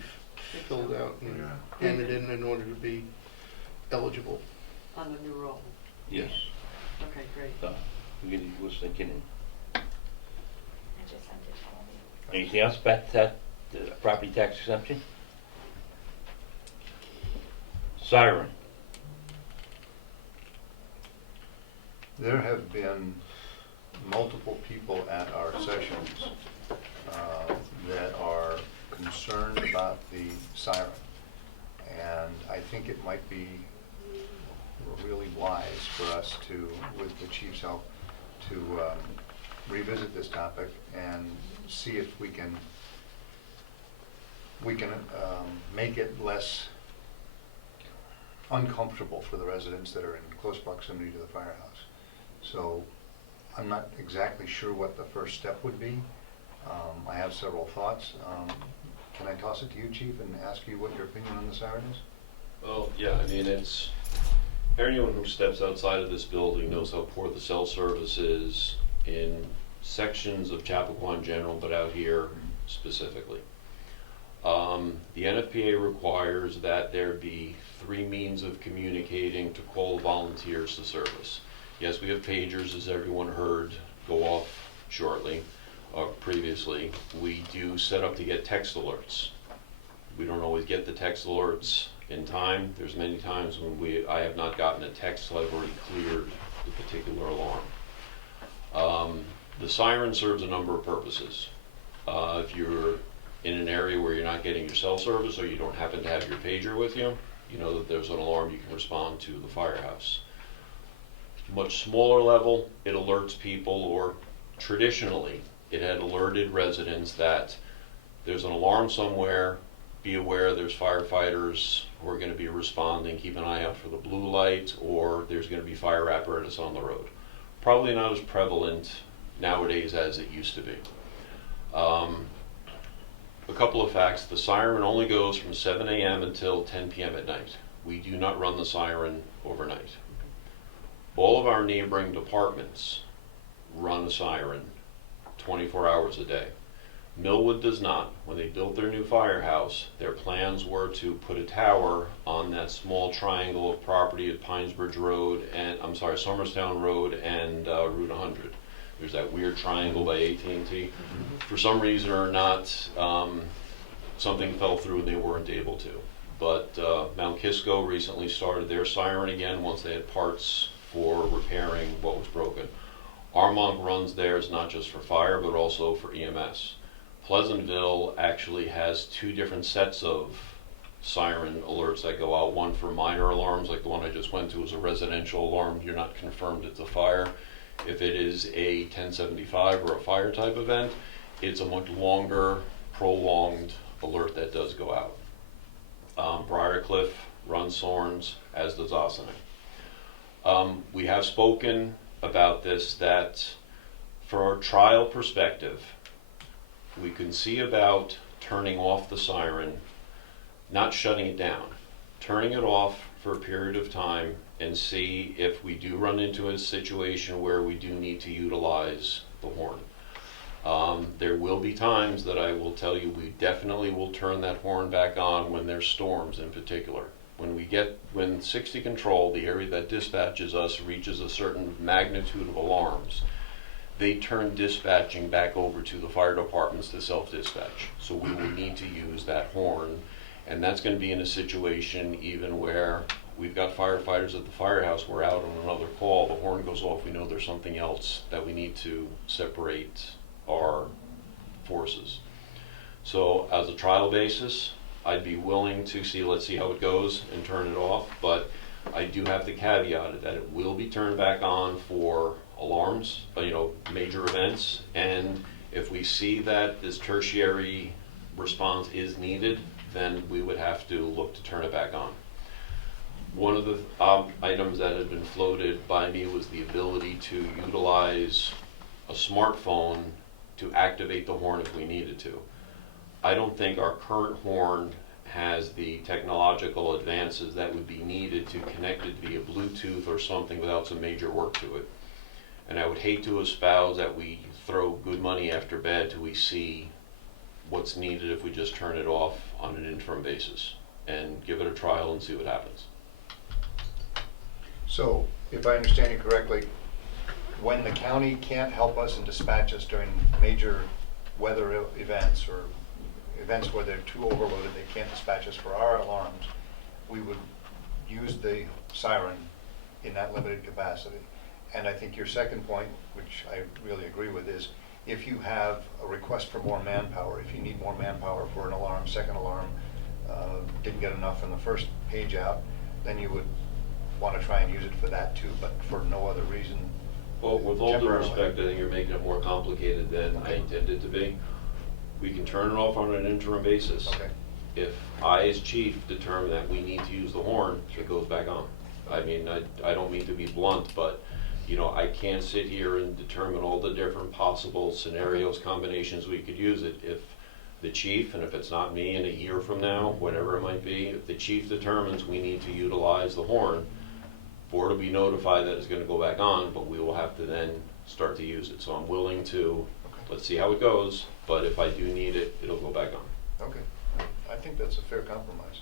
filled out and handed in order to be eligible. On the new roll. Yes. Okay, great. We was thinking, I just sent it to all of you. anything else about that, property tax exemption? Siren. There have been multiple people at our sessions that are concerned about the siren. And I think it might be really wise for us to, with the chief's help, to revisit this topic and see if we can make it less uncomfortable for the residents that are in close proximity to the firehouse. So I'm not exactly sure what the first step would be. I have several thoughts. Can I toss it to you, Chief, and ask you what your opinion on the siren is? Well, yeah, I mean, it's, anyone who steps outside of this building knows how poor the cell service is in sections of Chappaqua in general, but out here specifically. The NFPA requires that there be 3 means of communicating to call volunteers to service. Yes, we have pagers, as everyone heard, go off shortly, previously. We do set up to get text alerts. We don't always get the text alerts in time. There's many times when I have not gotten a text, so I've already cleared the particular alarm. The siren serves a number of purposes. If you're in an area where you're not getting your cell service or you don't happen to have your pager with you, you know that there's an alarm, you can respond to the firehouse. Much smaller level, it alerts people, or traditionally, it had alerted residents that there's an alarm somewhere, be aware there's firefighters who are going to be responding, keep an eye out for the blue light, or there's going to be fire apparatus on the road. Probably not as prevalent nowadays as it used to be. A couple of facts: the siren only goes from 7 a.m. until 10 p.m. at night. We do not run the siren overnight. All of our neighboring departments run a siren 24 hours a day. Millwood does not. When they built their new firehouse, their plans were to put a tower on that small triangle of property at Pinesbridge Road and, Somerstown Road and Route 100. There's that weird triangle by AT&T. For some reason or not, something fell through and they weren't able to. But Mount Kisco recently started their siren again once they had parts for repairing what was broken. Armonk runs theirs not just for fire, but also for EMS. Pleasantville actually has 2 different sets of siren alerts that go out. One for minor alarms, like the one I just went to is a residential alarm. You're not confirmed it's a fire. If it is a 1075 or a fire type event, it's a much longer, prolonged alert that does go out. Briarcliff runs Sorns, as does Ossining. We have spoken about this, that for our trial perspective, we can see about turning off the siren, not shutting it down, turning it off for a period of time and see if we do run into a situation where we do need to utilize the horn. There will be times that I will tell you we definitely will turn that horn back on when there's storms in particular. When 60 Control, the area that dispatches us, reaches a certain magnitude of alarms, they turn dispatching back over to the fire departments to self-dispatch. So we will need to use that horn, and that's going to be in a situation even where we've got firefighters at the firehouse, we're out on another call, the horn goes off, we know there's something else that we need to separate our forces. So as a trial basis, I'd be willing to see, let's see how it goes and turn it off, but I do have to caveat it that it will be turned back on for alarms, major events, and if we see that this tertiary response is needed, then we would have to look to turn it back on. One of the items that had been floated by me was the ability to utilize a smartphone to activate the horn if we needed to. I don't think our current horn has the technological advances that would be needed to connect it via Bluetooth or something without some major work to it. And I would hate to espouse that we throw good money after bad till we see what's needed if we just turn it off on an interim basis and give it a trial and see what happens. So, if I understand you correctly, when the county can't help us and dispatch us during major weather events or events where they're too overloaded, they can't dispatch us for our alarms, we would use the siren in that limited capacity. And I think your second point, which I really agree with, is if you have a request for more manpower, if you need more manpower for an alarm, second alarm, didn't get enough from the first page out, then you would want to try and use it for that too, but for no other reason. Well, with all due temporarily. respect, I think you're making it more complicated than I intended to be. We can turn it off on an interim basis. Okay. If I, as chief, determine that we need to use the horn, it goes back on. I mean, I don't mean to be blunt, but, you know, I can't sit here and determine all the different possible scenarios, combinations we could use it. If the chief, and if it's not me in a year from now, whatever it might be, if the chief determines we need to utilize the horn, board will be notified that it's gonna go back on, but we will have to then start to use it. So I'm willing to, let's see how it goes, but if I do need it, it'll go back on. Okay, I think that's a fair compromise.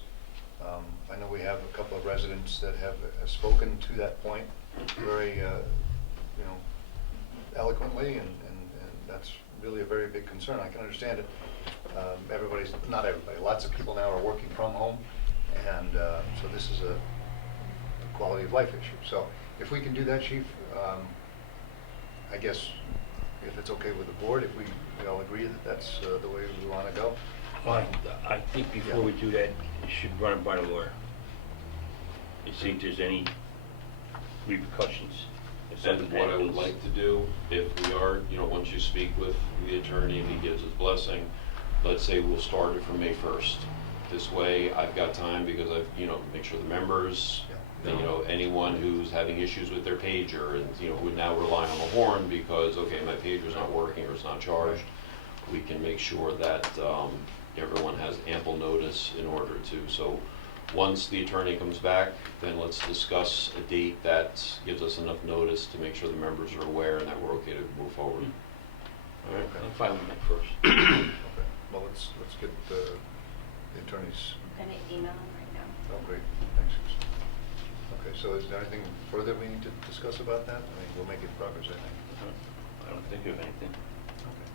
I know we have a couple of residents that have spoken to that point very, eloquently, and that's really a very big concern. I can understand it. Not everybody, lots of people now are working from home, and so this is a quality of life issue. So if we can do that, Chief, I guess if it's okay with the board, if we all agree that that's the way we want to go. Well, I think before we do that, you should run it by the lawyer. And see if there's any repercussions. If That's something what I would happens. like to do, if we are, once you speak with the attorney and he gives his blessing, let's say we'll start it from May 1st. This way, I've got time because I've, make sure the members, and, anyone who's having issues with their pager and, would now rely on the horn because, okay, my pager's not working or it's not charged, we can make sure that everyone has ample notice in order to. So once the attorney comes back, then let's discuss a date that gives us enough notice to make sure the members are aware and that we're okay to move forward. All right? I'm fine with that first. Okay. Well, let's get the attorneys. I'm gonna email him right now. Oh, great, thanks. Okay, so is there anything further we need to discuss about that? I mean, we'll make it progress, I think. I don't think of anything. Okay.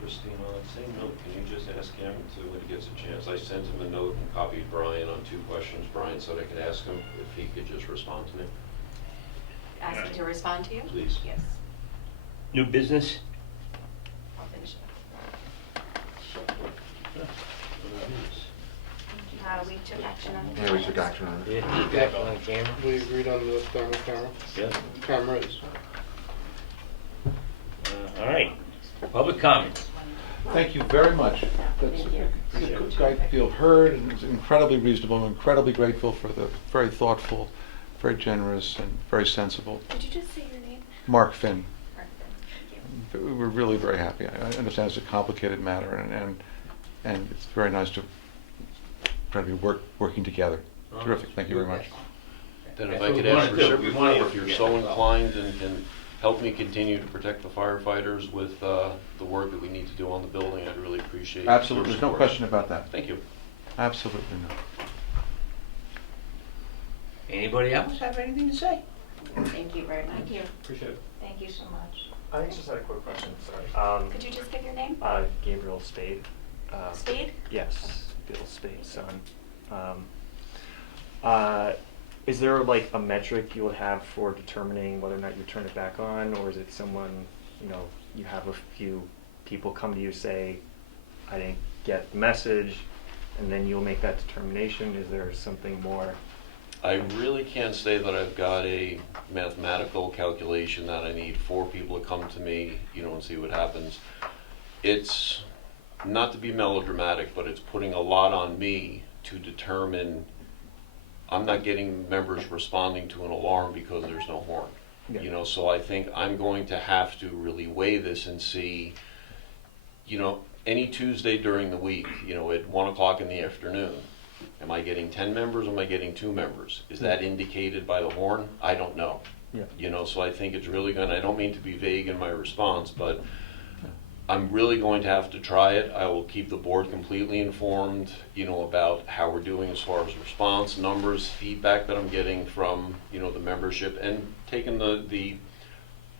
Christine, on that same note, can you just ask him to, when he gets a chance, I sent him a note and copied Brian on 2 questions. Brian said I could ask him if he could just respond to me. Ask me to respond to you? Please. Yes, New business? I'll finish it. We took action on it. Yeah, we took action on it. Yeah, you got it on camera? We agreed on the thermal camera. Yeah. Cameras. All right, public comment. Thank you very much. That's great to feel heard, and it's incredibly reasonable. I'm incredibly grateful for the very thoughtful, very generous, and very sensible Did you just say your name? Mark Finn. Thank you. We're really very happy. I understand it's a complicated matter, and it's very nice to try to be working together. Terrific. Thank you very much. Then if That's I what could we wanna ask do. We wanna reciprocally, work if you're together. so inclined and can help me continue to protect the firefighters with the work that we need to do on the building, I'd really appreciate your Absolutely. There's no support. question about that. Thank you. Absolutely not. Anybody else have anything to say? Thank you very much. Thank you. Appreciate it. Thank you so much. I just had a quick question, sorry. Could you just give your name? Gabriel Spade. Spade? Yes, Bill Spade's son. Is there like a metric you would have for determining whether or not you turn it back on, or is it someone, you have a few people come to you say, I didn't get the message, and then you'll make that determination? Is there something more? I really can't say that I've got a mathematical calculation that I need 4 people to come to me, and see what happens. It's not to be melodramatic, but it's putting a lot on me to determine I'm not getting members responding to an alarm because there's no horn. Yeah. You know, so I think I'm going to have to really weigh this and see, you know, any Tuesday during the week, you know, at 1 o'clock in the afternoon, am I getting 10 members, or am I getting 2 members? Is that indicated by the horn? I don't know. Yeah. You know, so I think it's really gonna, I don't mean to be vague in my response, but I'm really going to have to try it. I will keep the board completely informed, you know, about how we're doing as far as response, numbers, feedback that I'm getting from, you know, the membership, and taking the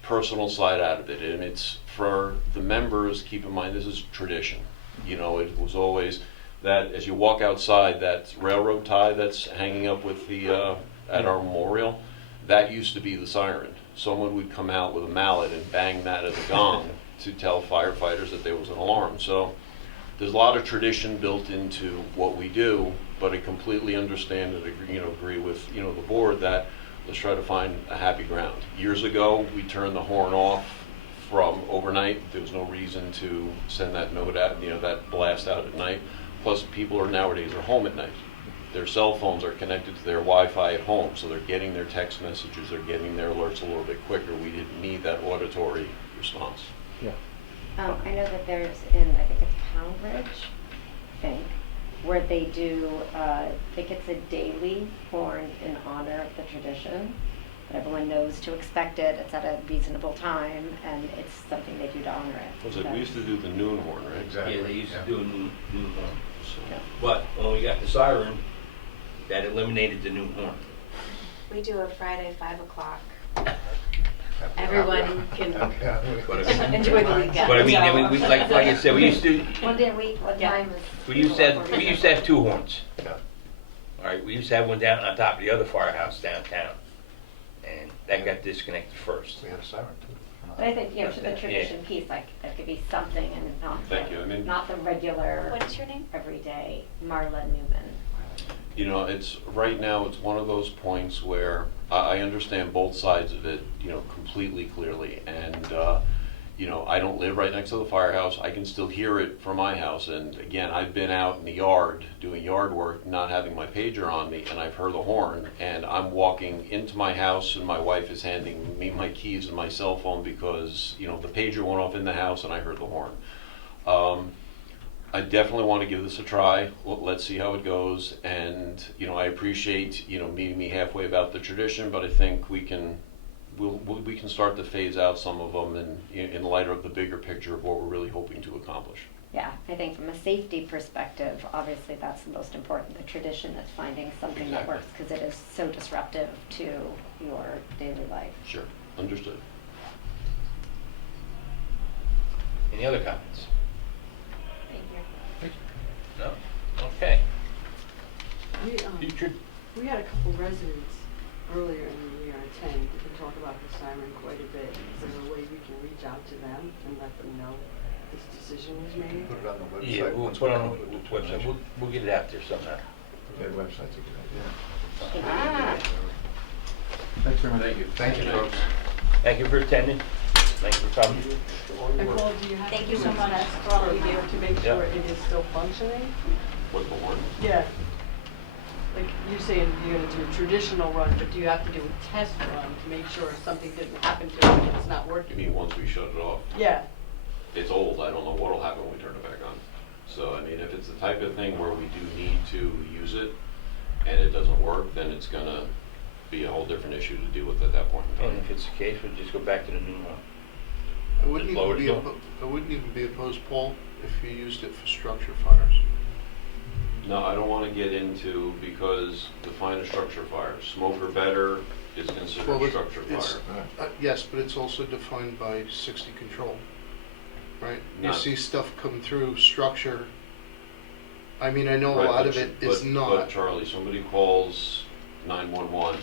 personal side out of it. And it's for the members, keep in mind, this is tradition. You know, it was always that as you walk outside, that railroad tie that's hanging up with the, at our memorial, that used to be the siren. Someone would come out with a mallet and bang that as a gong to tell firefighters that there was an alarm. So there's a lot of tradition built into what we do, but I completely understand and agree, you know, agree with, you know, the board that let's try to find a happy ground. Years ago, we turned the horn off from overnight. There was no reason to send that note out, you know, that blast out at night. Plus, people are nowadays are home at night. Their cell phones are connected to their Wi-Fi at home, so they're getting their text messages, they're getting their alerts a little bit quicker. We didn't need that auditory response. Yeah. I know that there's I think it's Pound Ridge, I think, where they do, I think it's a daily horn in honor of the tradition. But everyone knows to expect it, it's at a reasonable time, and it's something they do to honor it. Was it, we used to do the noon horn, right? Exactly. Yeah, they used to do a noon horn. So, Yeah. But when we got the siren, that eliminated the noon horn. We do a Friday 5 o'clock. Everyone can But I mean, enjoy the weekend. but I mean, we like I said, we used to, One day a week, what Yeah. time is? we used to have 2 horns. Yeah. All right, we used to have one down on top of the other firehouse downtown, and that got disconnected first. We had a siren too. But I think, you know, to the tradition piece, like, there could be something and not Thank you. I mean, not the regular, What is your name? everyday Marla Newman. you know, it's, right now, it's one of those points where I understand both sides of it, you know, completely clearly. And, you know, I don't live right next to the firehouse. I can still hear it from my house. And again, I've been out in the yard doing yard work, not having my pager on me, and I've heard the horn. And I'm walking into my house, and my wife is handing me my keys and my cell phone because, you know, the pager went off in the house and I heard the horn. I definitely want to give this a try. Let's see how it goes. And, you know, I appreciate, you know, meeting me halfway about the tradition, but I think we can start to phase out some of them in light of the bigger picture of what we're really hoping to accomplish. Yeah, I think from a safety perspective, obviously that's the most important, the tradition is finding something that Exactly. works, because it is so disruptive to your daily life. Sure, understood. Any other comments? Thank you. No? Okay. We had a couple residents earlier in the year attend and talk about the siren quite a bit. Is there a way we can reach out to them and let them know this decision was made? Put it on the website. Yeah, we'll once put we it on come to the a website. determination. We'll get it out there somehow. Yeah, website's a good idea. Thanks very much. Thank you. Thank you, folks. Thank you for attending. Thank you for coming. Nicole, do you have Thank to you do so a much test for all you run do. to make Yeah. sure it is still functioning? What, the horn? Yeah. Like you're saying you're gonna do a traditional run, but do you have to do a test run to make sure something didn't happen to it and it's not You working? mean once we shut it off? Yeah. It's old, I don't know what'll happen when we turn it back on. So, I mean, if it's the type of thing where we do need to use it and it doesn't work, then it's gonna be a whole different issue to deal with at that point in And time. if it's the case, we'll just go back to the noon one. I wouldn't Lower even it be, down. I wouldn't even be opposed, Paul, if you used it for structure fires. No, I don't wanna get into, because define a structure fire. Smoke or better is Well, considered it- structure it's- fire. Yes, but it's also defined by 60 control, right? You Not- see stuff come through structure. I mean, I know a Right, lot but of it Ch- is but not. Charlie, somebody calls 911,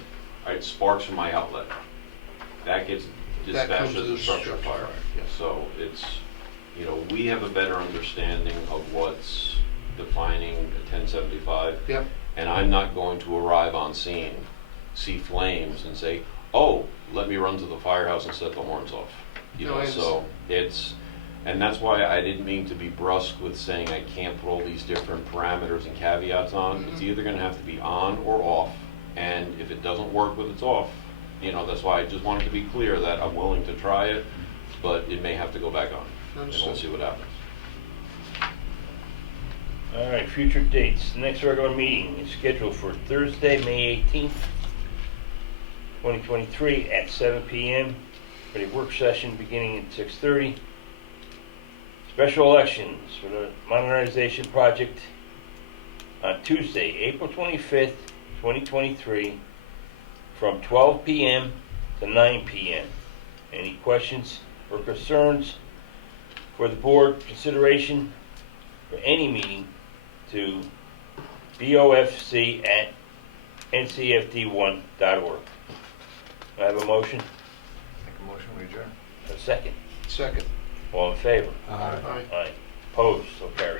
right, sparks from my outlet. That gets That comes dispatched as a as structure fire. yes. So it's, you know, we have a better understanding of what's defining a 1075. Yep. And I'm not going to arrive on scene, see flames and say, oh, let me run to the firehouse and set the horns off. You No, know, I so it's, and that's why I didn't mean to be brusque with saying I can't put all these different parameters and caveats on. It's Mhm. either gonna have to be on or off, And if it doesn't work with its off, you know, that's why I just wanted to be clear that I'm willing to try it, but it may have to go back on. And we'll Understood. see what happens. All right, future dates. The next regular meeting is scheduled for Thursday, May 18th, 2023 at 7 p.m. for the work session beginning at 6:30. Special elections for the modernization project on Tuesday, April 25th, 2023 from 12 p.m. to 9 p.m. Any questions or concerns for the board consideration for any meeting to bofc@ncfd1.org. I have a motion, Make a motion, we adjourn. a second. Second. All in favor? Uh, Aye. Aye. Opposed, so carried.